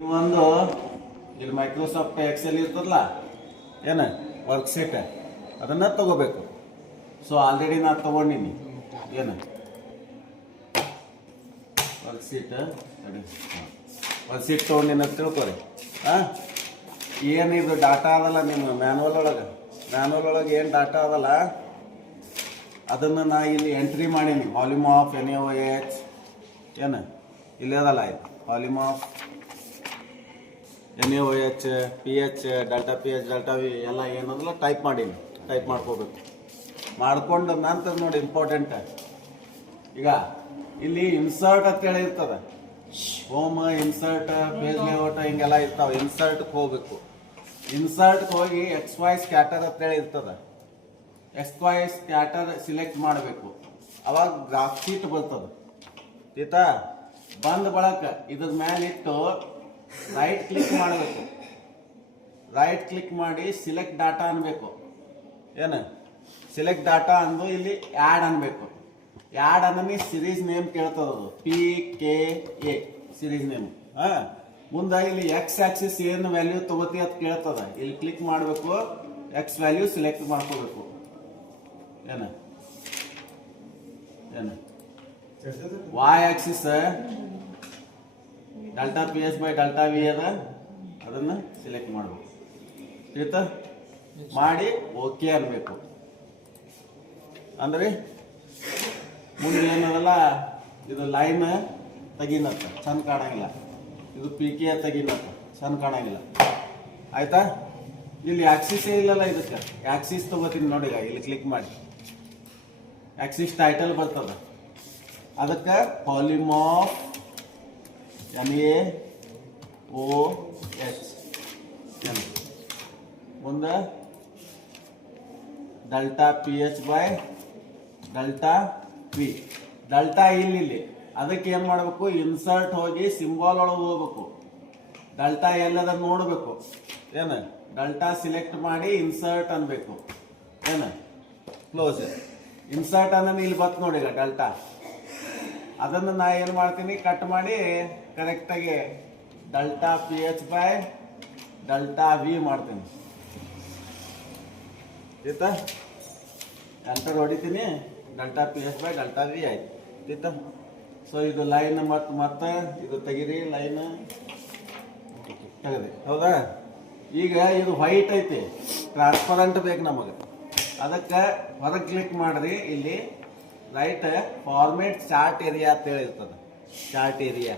ಒಂದು ಇಲ್ಲಿ Microsoft Excel ಇರ್ತದಲ್ಲ ಏನು ವರ್ಕ್ಶೀಟ್ ಅದನ್ನು ತಗೋಬೇಕು. ಸೊ ಆಲ್ರೆಡಿ ನಾನು ತಗೊಂಡಿನಿ ಏನು ವರ್ಕ್ಶೀಟ್ ತೊಗೊಂಡಿನ ತಿಳ್ಕೊರಿ. ಏನಿದು ಡಾಟಾ ಅದಲ್ಲ ನಿಮ್ಮ ಮ್ಯಾನ್ಯಲ್ ಒಳಗೆ ಏನು ಡಾಟಾ ಅದಲ್ಲ ಅದನ್ನು ನಾ ಇಲ್ಲಿ ಎಂಟ್ರಿ ಮಾಡೀನಿ. ವಾಲ್ಯೂಮ್ ಆಫ್ NaOH ಏನು ಇಲ್ಲಿ ಅದಲ್ಲ ಇದು volume of NaOH pH delta pH delta V ಎಲ್ಲ ಏನದಲ್ಲ ಟೈಪ್ ಮಾಡೀನಿ. ಟೈಪ್ ಮಾಡ್ಕೋಬೇಕು. ಮಾಡ್ಕೊಂಡು ನಂತರ ನೋಡಿ ಇಂಪಾರ್ಟೆಂಟ್ ಈಗ ಇಲ್ಲಿ ಇನ್ಸರ್ಟ್ ಅಂತೇಳಿ ಇರ್ತದೆ. ಹೋಮ್ ಇನ್ಸರ್ಟ್ ಪೇಜ್ ಲೇಔಟ್ ಹಿಂಗೆಲ್ಲ ಇರ್ತಾವೆ. ಇನ್ಸರ್ಟ್ಗೆ ಹೋಗ್ಬೇಕು. ಇನ್ಸರ್ಟ್ಗೆ ಹೋಗಿ XY ಸ್ಕ್ಯಾಟರ್ ಅಂತೇಳಿ ಇರ್ತದೆ. XY ಸ್ಕ್ಯಾಟರ್ ಸಿಲೆಕ್ಟ್ ಮಾಡಬೇಕು. ಅವಾಗ ಗ್ರಾಫ್ ಶೀಟ್ ಬರ್ತದೆ. ಆಯ್ತಾ? ಬಂದ ಬಳಕ ಇದ್ರ ಮೇಲೆ ಇಟ್ಟು ರೈಟ್ ಕ್ಲಿಕ್ ಮಾಡಬೇಕು. ರೈಟ್ ಕ್ಲಿಕ್ ಮಾಡಿ ಸಿಲೆಕ್ಟ್ ಡಾಟಾ ಅನ್ಬೇಕು. ಏನು ಸಿಲೆಕ್ಟ್ ಡಾಟಾ ಅಂದು ಇಲ್ಲಿ ಆ್ಯಡ್ ಅನ್ಬೇಕು. ಆ್ಯಡ್ ಅನ್ನಿ ಸಿರೀಸ್ ನೇಮ್ ಕೇಳ್ತದದು PKA ಸಿರೀಸ್ ನೇಮ್. ಮುಂದೆ ಇಲ್ಲಿ X ಆಕ್ಸಿಸ್ ಏನು ವ್ಯಾಲ್ಯೂ ತಗೋತಿ ಅಂತ ಕೇಳ್ತದ. ಇಲ್ಲಿ ಕ್ಲಿಕ್ ಮಾಡಬೇಕು. X ವ್ಯಾಲ್ಯೂ ಸಿಲೆಕ್ಟ್ ಮಾಡ್ಕೋಬೇಕು. ಏನು Y Axis delta pH by delta V ಅದ ಅದನ್ನು ಸಿಲೆಕ್ಟ್ ಮಾಡಬೇಕು. ಆಯ್ತಾ? ಮಾಡಿ ಓಕೆ ಅನ್ಬೇಕು. ಅಂದ್ರೆ ಮುಂದೆ ಏನದಲ್ಲ ಇದು ಲೈನ್ ತೆಗಿನತ್ತ ಚಂದ ಕಾಣಂಗಿಲ್ಲ. ಇದು PK ತೆಗಿನತ್ತ ಚಂದ ಕಾಣಂಗಿಲ್ಲ. ಆಯ್ತಾ? ಇಲ್ಲಿ ಆಕ್ಸಿಸೇ ಇಲ್ಲಲ್ಲ. ಇದಕ್ಕೆ ಆಕ್ಸಿಸ್ ತಗೋತೀನಿ ನೋಡಿ. ಇಲ್ಲಿ ಕ್ಲಿಕ್ ಮಾಡಿ ಆಕ್ಸಿಸ್ ಟೈಟಲ್ ಬರ್ತದ. ಅದಕ್ಕೆ ವಾಲ್ಯೂಮ್ ಆಫ್ NaOH ಮುಂದೆ delta pH by delta V. Delta ಇಲ್ಲಿ ಅದಕ್ಕೆ ಏನು ಮಾಡಬೇಕು? ಇನ್ಸರ್ಟ್ ಹೋಗಿ ಸಿಂಬಾಲ್ ಒಳಗೆ ಹೋಗ್ಬೇಕು. ಡೆಲ್ಟಾ ಎಲ್ಲದ ನೋಡಬೇಕು. ಏನು ಡೆಲ್ಟಾ ಸಿಲೆಕ್ಟ್ ಮಾಡಿ ಇನ್ಸರ್ಟ್ ಅನ್ಬೇಕು. ಏನು ಕ್ಲೋಸ್ ಇನ್ಸರ್ಟ್ ಅನ್ನೋದು ಇಲ್ಲಿ ಬತ್ ನೋಡಿ. ಈಗ ಡೆಲ್ಟಾ ಅದನ್ನು ನಾ ಏನು ಮಾಡ್ತೀನಿ ಕಟ್ ಮಾಡಿ ಕರೆಕ್ಟಾಗಿ delta pH by delta V ಮಾಡ್ತೀನಿ. ಆಯ್ತಾ? ಎಂಟರ್ ಹೊಡಿತೀನಿ. Delta pH by delta V ಆಯ್ತು. ಆಯ್ತಾ? ಸೊ ಇದು ಲೈನ್ ಮತ್ತೆ ಇದು ತೆಗಿರಿ. ಲೈನ್ ತೆಗದಿ. ಹೌದಾ? ಈಗ ಇದು ವೈಟ್ ಐತಿ. ಟ್ರಾನ್ಸ್ಪರೆಂಟ್ ಬೇಕು ನಮಗೆ. ಅದಕ್ಕೆ ಹೊರಗೆ ಕ್ಲಿಕ್ ಮಾಡ್ರಿ. ಇಲ್ಲಿ ರೈಟ್ ಫಾರ್ಮೇಟ್ ಚಾರ್ಟ್ ಏರಿಯಾ ಅಂತ ಹೇಳಿರ್ತದೆ. ಚಾರ್ಟ್ ಏರಿಯಾ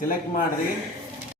ಸಿಲೆಕ್ಟ್ ಮಾಡ್ರಿ.